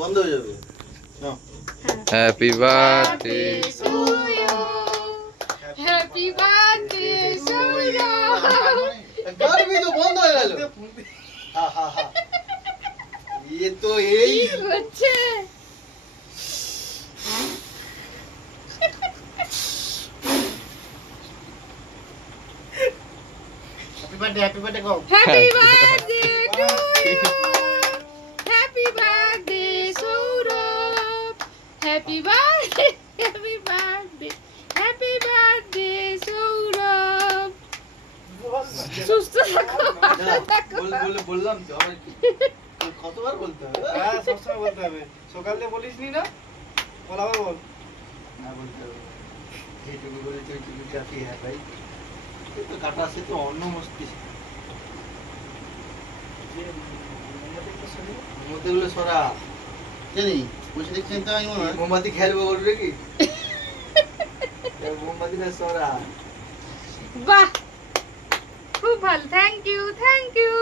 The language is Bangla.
বন্ধ হয়ে যাবে। Happy birthday happy birthday Sourav. গাড়ি তো বন্ধ হয়ে গেল। হা হা হা ये तो এই হচ্ছে হ্যাপি বার্থডে গো। Happy birthday to you. Happy birthday Sourav. Happy birthday happy birthday happy birthday Sourav. সুস্থ থাকো ভালো থাকো। বললাম তো আমার কতবার বলতে হবে? হ্যাঁ সবসময় বলতে হবে। সকাল দিয়ে বলিসনি না, বল আবার বল। না বলতে হবে এইটুকু বলে তুই কিছু চাপি। হ্যাঁ ভাই ये तो काटा से तो অন্য মস্তিষ্ক মোমবাতিগুলো সরা জানি বসে দেখছেন তো আমি মনে হয় মোমবাতি খেলবো করবে কি মোমবাতিটা সরা। বাহ খুব ভালো, থ্যাংক ইউ থ্যাংক ইউ।